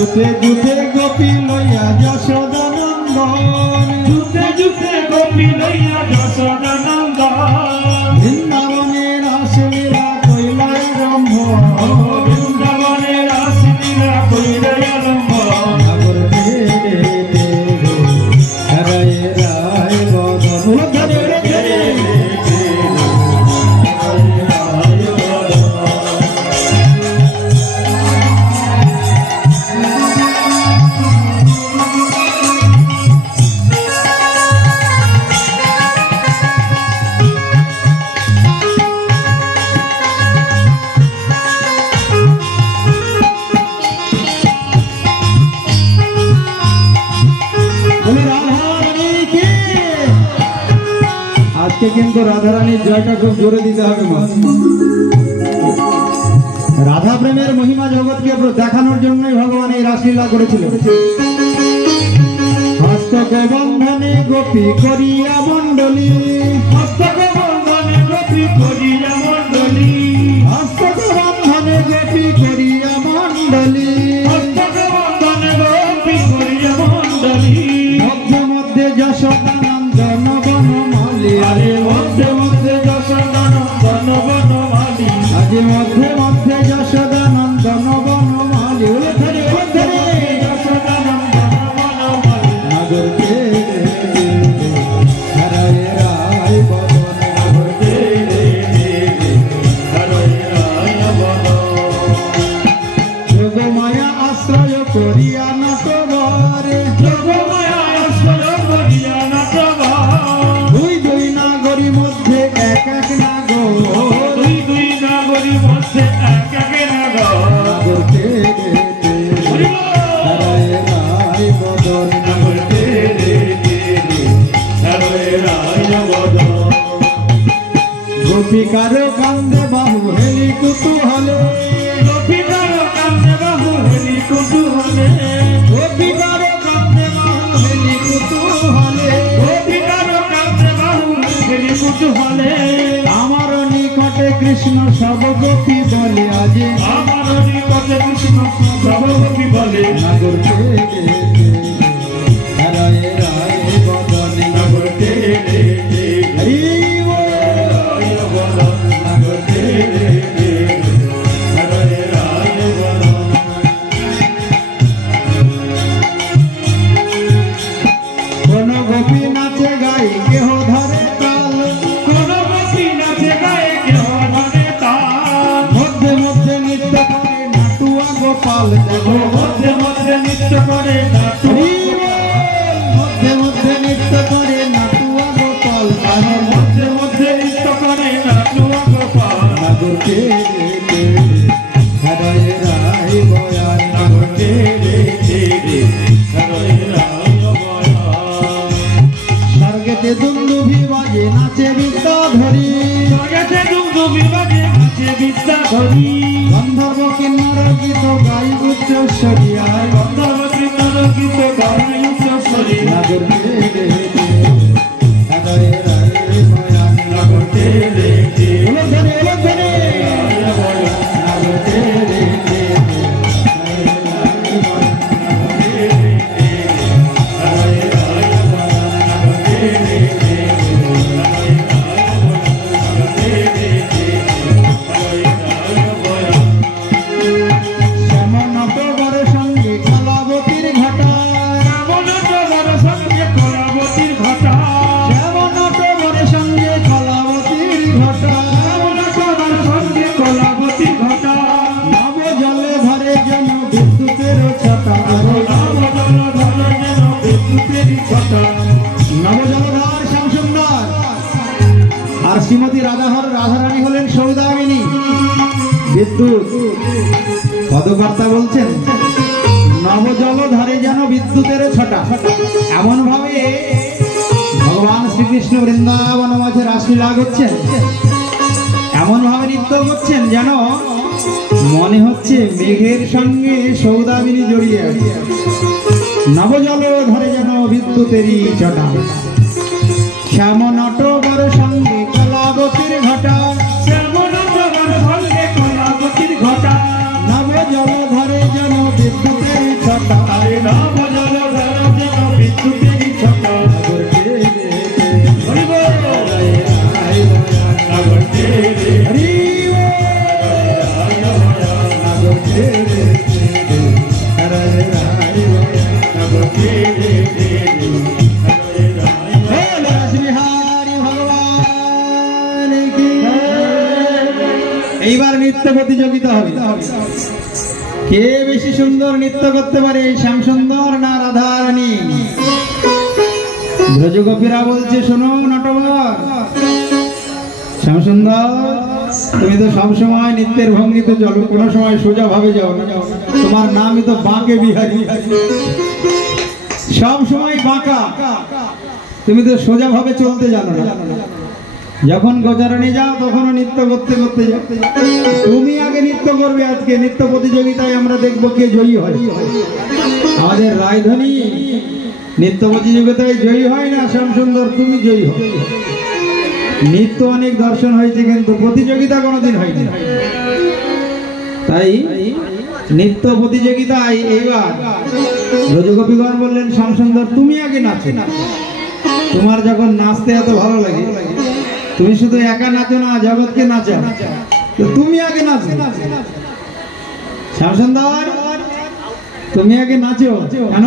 जुते जुते गोपी लइया यशोदानंदन जुते जुते गोपी लइया यशोदानंदन वृंदावने रासलीला कइलाय आरम्भ वृंदावने रासलीला कइलाय आरम्भ नागर तेरे तेरे हराय राय बदन धरे धरे কিন্তু রাধা রানীর জয়টা খুব জোরে দিতে হবে মা। রাধা প্রেমের মহিমা জগৎকে দেখানোর জন্যই ভগবান এই রাসলীলা করেছিল। হস্তকে বন্ধনে গোপী করিয়া মণ্ডলী হস্তকে বন্ধনে গোপী করিয়া মণ্ডলী হস্তকে বন্ধনে গোপী করিয়া মণ্ডলী হস্তকে বন্ধনে গোপী করিয়া মণ্ডলী মধ্যে মধ্যে যশোদানন্দন বনমালী আরে মধ্যে মধ্যে যশোদানন্দন বনমালী আজ মধ্যে মধ্যে যশোদানন্দন বনমালী ধরে ধরে যশোদানন্দন বনমালী নাগর তেরে হরায় রায় বদন নাগর তেরে তেরে হরায় রায় বদন যোগ মায়া আশ্রয় করিয়া নটবরে যোগ মায়া আশ্রয় করিয়া নটবর দুই দুই নাগরী মধ্যে এক এক নাগর দুই দুই নাগরী মধ্যে এক এক নাগর নাগর তেরে তেরে হরায় রায় বদন নাগর তেরে তেরে হরায় রায় বদন গোপিকার কান্দে বাহু হেলি কুতুহলে গোপীকার কান্দে বাহু হেলি কুতুহলে গোপিকার কান্দে বাহু হেলি কুতুহলে গোপীকার কান্দে বাহু হেলি কুতুহলে আমার নিকটে কৃষ্ণ সব গোপী বলে আজে আমার নিকটে কৃষ্ণ সব গোপী বলে নাগর তেরে হরায় রায় বদন নাগর তেরে তেরে হরি রায় বদন নাগর তেরে তেরে হরায় রায় বদন কোন গোপী নাচে গাই কেহ ধরে তাল কোন গোপী নাচে গায়ে কেহ ধরে তাল মধ্যে মধ্যে নৃত্য করে নাটুয়া গোপাল দেখো মধ্যে মধ্যে নৃত্য করে নাটু মধ্যে মধ্যে নৃত্য করে নাটুয়া গোপাল তাহার মধ্যে মধ্যে নৃত্য করে নাটু গোপাল নাগর তেরে তেরে হরায় রায় বয়ান নাগর তেরে তেরে হরায় রায় বয়ান স্বর্গেতে দুন্দুভি বাজে নাচে বিদ্যা ধরি স্বর্গেতে দুন্দুভি বাজে নাচে বিদ্যা ধরি গন্ধর্ব কিন্নর গীত গাই উচ্চ সরিয়ায় গন্ধর্ব কিন্নর গীত গায় উচ্চস্বরে নাগর তেরে তেরে হরায় রায় বয়ান নাগর তেরে তেরে ওলো ধরে ওলো ধরে হরায় বয়ান নাগর তেরে তেরে হরায় রায় বয়ান নাগর তেরে তেরে হরায় রায় বয়ান নাগর তেরে তেরে হরায় রায় বয়ান শ্যামন নটবর সঙ্গে কলাবতীর ঘটা এমন তোমার সঙ্গে কলাবতীর ঘটা শ্যামন নটবর সঙ্গে কলাবতীর ঘটা এমন তোমার সঙ্গে কলাবতীর ঘটা নব জলে ধরে যেন বিদ্যুতের ছটা নবজলধর যেন বিদ্যুতের ছটা নবজলধার শ্যামসুন্দর আর শ্রীমতী রাধারানী হলেন সৌদামিনী বিদ্যুৎ পদকর্তা বলছেন নবজলধারে যেন বিদ্যুতের ছটা। এমন ভাবে ভগবান শ্রীকৃষ্ণ বৃন্দাবন মাঝে রাসলীলা করছেন, এমন ভাবে নৃত্য করছেন যেন মনে হচ্ছে মেঘের সঙ্গে সৌদামিনী জড়িয়ে আছে। নবজলধারে যেন বিদ্যুতেরই ছটা, শ্যাম নটবর সঙ্গে কলাবতীর ঘটা, শ্যামনটবর সঙ্গে কলাবতীর ঘটা। নবজলধারে যেন বিদ্যুতের ছটা। কে বেশি সুন্দর নৃত্য করতে পারে, শ্যামসুন্দর না রাধারানী? ব্রজগোপীরা বলছে, শোনো নটবর, শ্যামসুন্দর তুমি তো সবসময় নৃত্যের ভঙ্গিতে চলো, কোনো সময় সোজা ভাবে যাও না। তোমার নামই তো বাঁকে বিহারী, সব সময় বাঁকা, তুমি তো সোজা ভাবে চলতে জানো না। যখন গোচারণে যাও তখনও নৃত্য করতে করতে যাও। তুমি আগে নৃত্য করবে। আজকে নৃত্য প্রতিযোগিতায় আমরা দেখবো কে জয়ী হয়। আমাদের রায়ধনী নৃত্য প্রতিযোগিতায় জয়ী হয় না, শ্যামসুন্দর তুমি জয়ী হও। নৃত্য অনেক দর্শন হয়েছে কিন্তু প্রতিযোগিতা কোনোদিন হয়নি। তাই নৃত্য প্রতিযোগিতায় এইবার ব্রজগোপীগণ বললেন, শ্যামসুন্দর তুমি আগে নাচো। তোমার যখন নাচতে এত ভালো লাগে, তুমি শুধু একা নাচো না, জগৎকে নাচো, তো তুমি আগে নাচো। শ্যামসুন্দর তুমি আগে নাচো। কেন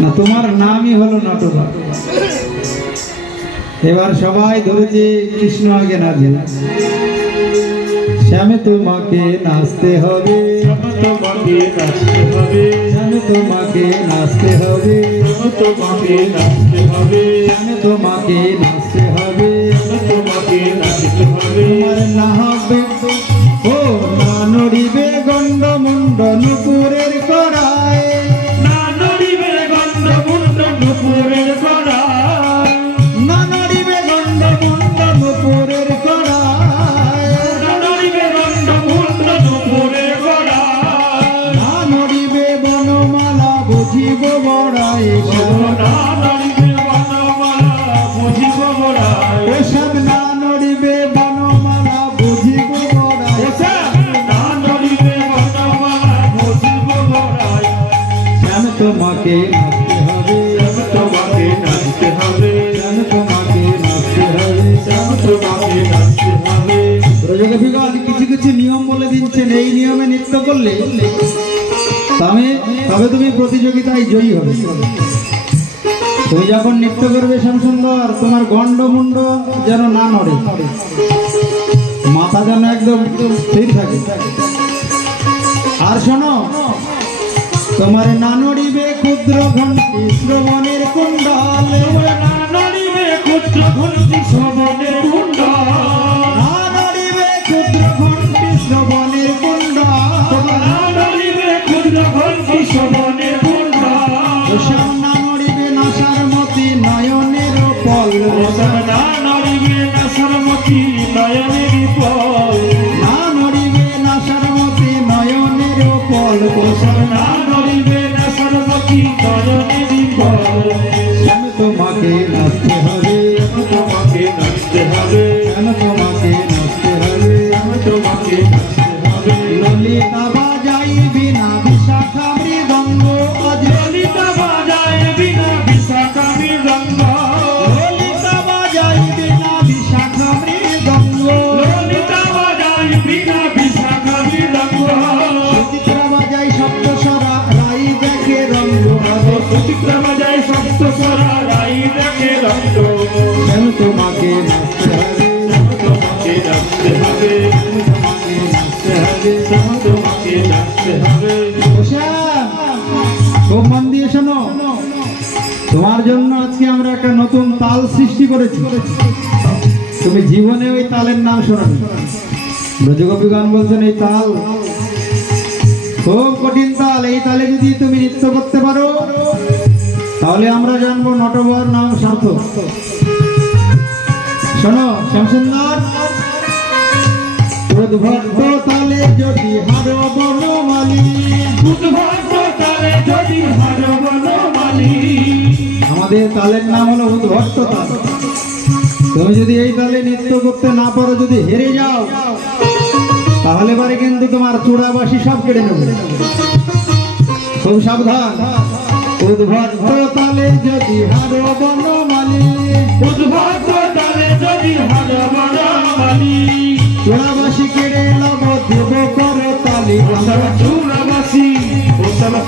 না? তোমার নামই হলো নটবর। এবার সবাই ধরেছে কৃষ্ণ আগে নাচে। শ্যামে তোমাকে নাচতে হবে, তোমাকে নাচতে হবে, শ্যামে তোমাকে নাচতে হবে, তোমাকে নাচতে হবে, শ্যামে তোমাকে নাচতে হবে, তোমাকে নাচতে হবে। তোমার না হবে ও না নড়িবে গন্ড মুন্ড নুপুরের কড়ায়, না নড়িবে গন্ধ মুন্ড নুপুরের কড়ায়, না নড়িবে গন্ড মুন্ড নুপুরের কড়ায়, না নড়িবে গন্ধ মুন্ড নুপুরের কড়ায়, না নড়িবে বনমালা বুঝিব বড়াই, না নড়িবে বনমালা বুঝিব বড়াই, এসব না নড়িবে বনমালা বুঝিব বড়াই, না নড়িবে বনমালা বুঝিব বড়াই। শ্যাম তোমাকে নাচতে হবে, তোমাকে নাচতে হবে, শ্যাম তোমাকে নাচতে হবে। তোমাকে নাচতে হবে। ব্রজগোপীগণ কিছু কিছু নিয়ম বলে দিচ্ছেন, এই নিয়মে নৃত্য করলে তবে তুমি প্রতিযোগিতায় জয়ী হবে। তুমি যখন নৃত্য করবে শ্যামসুন্দর, তোমার গন্ডমুন্ড যেন না নড়ে, মাথা যেন একদম স্থির থাকে। আর শোনো, তোমার না নড়িবে ক্ষুদ্র ঘণ্টি শ্রবণের কুণ্ডল, না নড়িবে ক্ষুদ্র ঘণ্টি শ্রবণের কুণ্ডল, না নড়িবে ক্ষুদ্র ঘণ্টি শ্রবণের কুণ্ডল, না নড়িবে ক্ষুদ্র ঘণ্টি শ্রবণের কুণ্ডল, না নড়িবে নাসার মতি নয়নের পল, না নড়িবে নাসারমতি নয়নের পল, না নড়িবে নাসার মতি নয়নের পল, না নড়িবে নাসারমতি নয়নের পল। শ্যাম তোমাকে নাচতে হবে, তোমাকে নাচতে হবে, শ্যাম তোমাকে নাচতে হবে, তোমাকে নাচতে হবে। ললিতা বাজাই বিনা বিশাখা মৃদঙ্গ, আজ ললিতা বাজায় বিনা বিশাখা মৃদঙ্গ, ললিতা বাজাই বিনা বিশাখা মৃদঙ্গ, ললিতা বাজায় বিনা বিশাখা মৃদঙ্গ, সুচিত্রা বাজাই সপ্তস্বরা রাই দেখে রঙ্গ, সুচিত্রা বাজায় সপ্তস্বরা রাই দেখে রঙ্গ। শ্যাম তোমাকে নাচতে হবে, তোমাকে নাচতে হবে, তোমাকে নাচতে হবে। তোমাকে নাচতে হবে। ও শ্যাম, খুব মন দিয়ে শোনো, তোমার জন্য আজকে আমরা একটা নতুন তাল সৃষ্টি করেছি। তুমি জীবনে ওই তালের নাম শোনাবে। ব্রজগোপীগণ বলছেন এই তাল খুব কঠিন তাল, এই তালে যদি তুমি নৃত্য করতে পারো তাহলে আমরা জানবো নটবর নাম সার্থক। শোনো শ্যামসুন্দর, উদ্ভক্ত তালে যদি হারো বনমালী, উদ্ভক্ত তালে যদি হারো বনমালী, আমাদের তালের নাম হলো উদ্ভক্ত তাল। তুমি যদি এই তালে নৃত্য করতে না পারো, যদি হেরে যাও, তাহলে পরে কিন্তু তোমার চূড়াবাসী সব কেড়ে নেবে। খুব সাবধান। উদ্ভক্ত তালে যদি হারো বনমালী, উদ্ভক্ত তালে যদি হারো বনমালী, চূড়াবাসী কেড়ে লব দেব কর তালি, চূড়াবাসী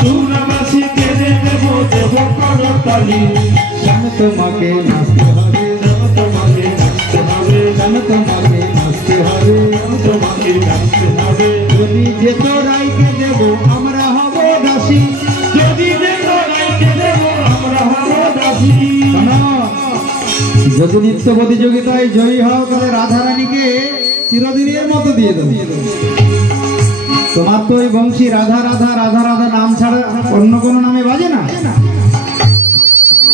চূড়াবাসী কেড়ে দেব দেব করতালি। শ্যাম তোমাকে নাচতে হবে, তোমাকে নাচতে হবে, শ্যাম তোমাকে নাচতে হবে, তোমাকে নাচতে হবে। যদি যেত রাইকে দেব আমরা হব দাসী, যদি যেত রাইকে দেব আমরা হব দাসী। যদি নৃত্য প্রতিযোগিতায় জয়ী হও তাহলে রাধারানীকে চিরদিনের মতো দিয়ে দেবো। তোমার তো ওই বংশী রাধা রাধা রাধা রাধা নাম ছাড়া অন্য কোনো নামে বাজে না।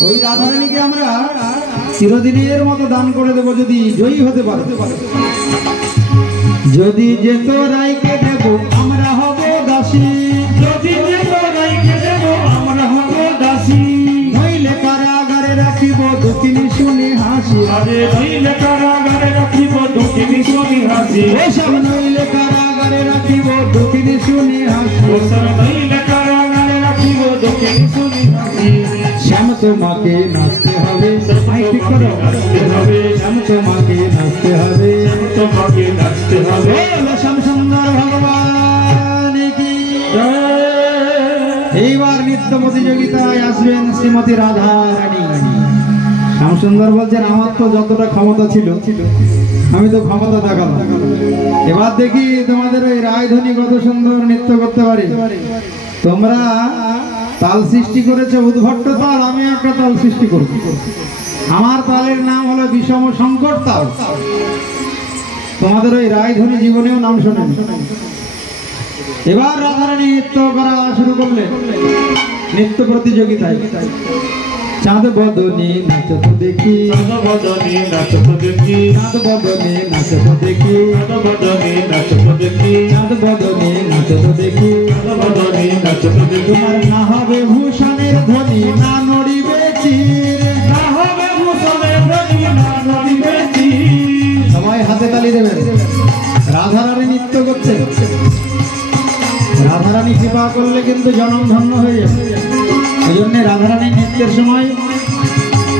ওই রাধারানীকে আমরা চিরদিনের মতো দান করে দেবো যদি জয়ী হতে পারো। যদি যেত রাইকে দেব আমরা হব দাসী, যদি যেত রাইকে দেব আমরা হব দাসী। নইলে কারাগারে রাখিব দুঃখিনী শুনি হাসি, আরে নইলে কারাগারে রাখিব দুঃখিনী শুনি হাসি। ওসব নইলে কারাগারে রাখিব দুঃখিনী শুনি হাসি। ওসব নইলে কারাগারে রাখিব দুঃখিনী শুনি হাসি। শ্যাম তোমাকে নাচতে হবে, ঠিক করো, শ্যাম তোমাকে নাচতে হবে, তোমাকে নাচতে হবে। শ্যাম সুন্দর ভগবান কি। এইবার নৃত্য প্রতিযোগিতায় আসবেন শ্রীমতী রাধা রানী। শ্যাম সুন্দর বলছেন আমার তো যতটা ক্ষমতা ছিল আমি তো ক্ষমতা দেখালাম, এবার দেখি তোমাদের ওই রায়ধনী কত সুন্দর নৃত্য করতে পারে। তোমরা তাল সৃষ্টি করেছে উদ্ভট্ট তাল, আমি একটা তাল সৃষ্টি করছি। আমার তালের নাম হলো বিষম সংকট তাল। তোমাদের ওই রায়ধনী জীবনেও নাম শোনেন। এবার রাধারানী নৃত্য করা শুরু করলেন নৃত্য প্রতিযোগিতায়। চাঁদ বদনে নাচত দেখি, চাঁদ বদনে নাচত দেখি, চাঁদ বদনে নাচত দেখি, চাঁদ বদনে নাচত দেখি, চাঁদ বদনে নাচত দেখি। চাঁদ বদনে নাচত দেখি। তোমার না হবে ভূষণের ধ্বনি না নড়িবে চির, না হবে ভূষণের ধ্বনি না নড়িবে চির। সবাই হাতে তালি দেবেন। রাধারানী নৃত্য করছে, রাধারানী কৃপা করলে কিন্তু জনম ধন্য হয়ে যাবে। এই জন্য রাধারানী নৃত্যের সময়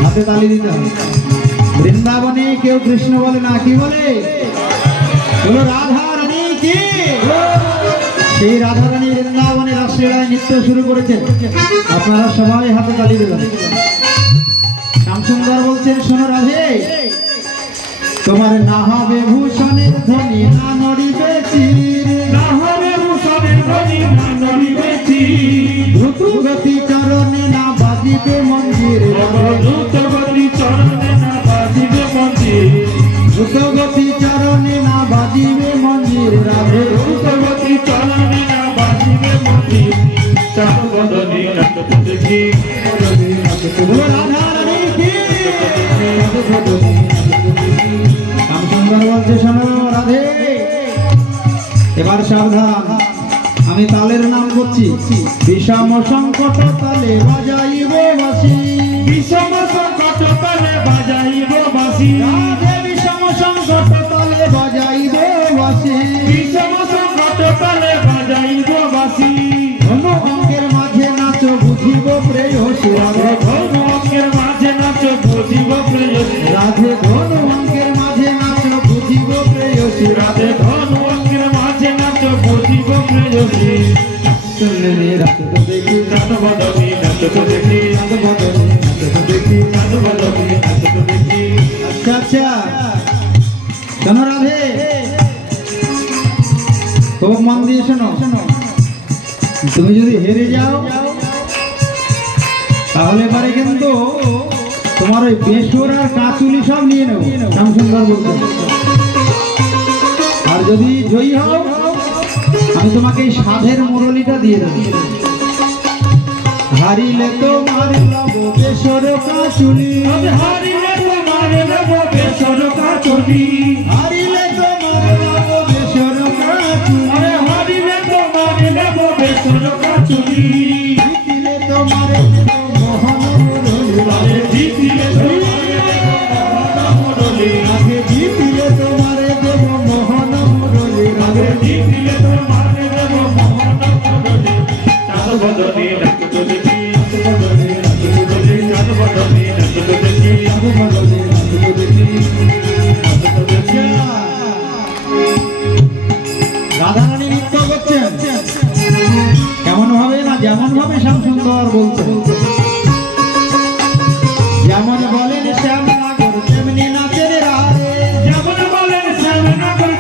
হাতে তালি দিতে হবে। বৃন্দাবনে কেউ কৃষ্ণ বলে না, কি বলে? বলো রাধারানী কি। সেই রাধারানী বৃন্দাবনে রাসলীলায় নৃত্য শুরু করেছেন। আপনারা সবাই হাতে তালি দেবেন। শ্যামসুন্দর বলছেন শোনো রাধে, তোমার না হবে ভূষণের ধ্বনি না নড়িবে চির, না হবে ভূষণের ধ্বনি না নড়িবে চির। দ্রুত গতি চরণে না বাজিবে মঞ্জির, দ্রুত গতি চরণে না বাজিবে মঞ্জির, দ্রুত গতি চরণে না বাজিবে মঞ্জির। রাধে দ্রুত গতি চরণে না বাজিবে মঞ্জির। চাঁদ বদনে নাচত দেখি, বলো রাধারানী কি। শ্যামসুন্দর বলছে শোনো রাধে, এবার সাবধান, আমি তালের নাম করছি। বিষম সংকট তালে বাজাইব বাঁশি, বিষম সংকট তালে বাজাইব বাঁশি। রাধে বিষম সংকট তালে বাজাইব বাঁশি। বিষম সংকট তালে বাজাইব বাঁশি। ধন অঙ্কের মাঝে নাচ বুঝিব প্রেয়সী, রাধে ধন অঙ্কের মাঝে নাচ বুঝিব প্রেয়সী। রাধে ধন অঙ্কের মাঝে নাচ বুঝিব প্রেয়সী। রাধে ধন অঙ্কের মাঝে নাচ বুঝিব প্রেয়সী। শুনলে রাত দেখি, চাঁদ বদনে নাচত দেখি, চাঁদ বদনে নাচত দেখি। চাঁদ বদনে নাচত দেখি। আচ্ছা আচ্ছা শোনো রাধে, খুব মন দিয়ে শোনো। তুমি যদি হেরে যাও তাহলে পারে কিন্তু তোমার ওই বেসর আর কাঁচুলি সব নিয়ে নেব। শ্যামসুন্দর বলছে। আর যদি জয়ী হও আমি তোমাকে এই সাধের মুরলিটা দিয়ে দেবো। হারিলে তোমার লব বেসর কাঁচুলি, হারিলে তোমার নেব বেসর কাঁচুলি, হারিলে তোমার লব বেসর কাঁচুলি, আরে হারিলে তোমার নেব বেসর কাঁচুলি। জিতিলে তোমার দেব মোহন মুরলি, আরে জিতিলে তোমার নেব মোহন মুরলি, আগে জিতিলে তোমার দেব মোহন মুরলি। আরে জিতিলে তোমার নেব মোহন মুরলি। চাঁদ বদনে নাচত দেখি, চাঁদ বদনে নাচত দেখি, চাঁদ বদনে নাচত দেখি, চাঁদ বদনে নাচত দেখি, নাচত দেখি। রাধারানী নৃত্য করছেন কেমন ভাবে না যেমন ভাবে শ্যামসুন্দর বলছে। যেমন বলেন শ্যামনগর তেমনি নাচের রাধে, যেমন বলেন শ্যামনগর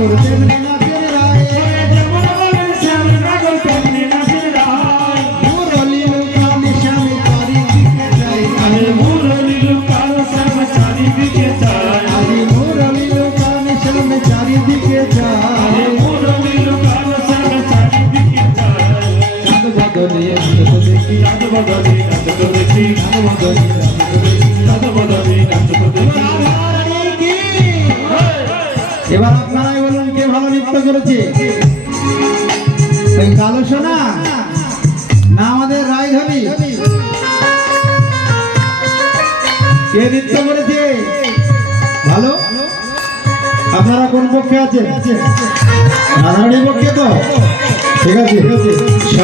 সাগর তেমনি নাচের রায় যেমন বলে শ্যাম সাগর তেমনি নাচের রায় মুরলী লুকানি শ্যামে চারিদিকে যায় আরে মুরলী লুকানো শ্যাম চারিদিকে যায় আরে মুরলী লুকানি শ্যামে চারিদিকে যায় আরে মুরলী লুকানো শ্যাম চারিদিকে যায় চাঁদ বদলে নাচতো দেখি চাঁদ বদলে নাচতো দেখি চাঁদ বদলে নাচতো দেখি চাঁদ বদলে নাচতো দেখি এবার আপনারাই বলুন কে ভালো নৃত্য করেছে ওই কালো সোনা না আমাদের রায়ধনী কে নৃত্য করেছে ভালো আপনারা কোন পক্ষে আছেন রাধারানীর পক্ষে তো ঠিক আছে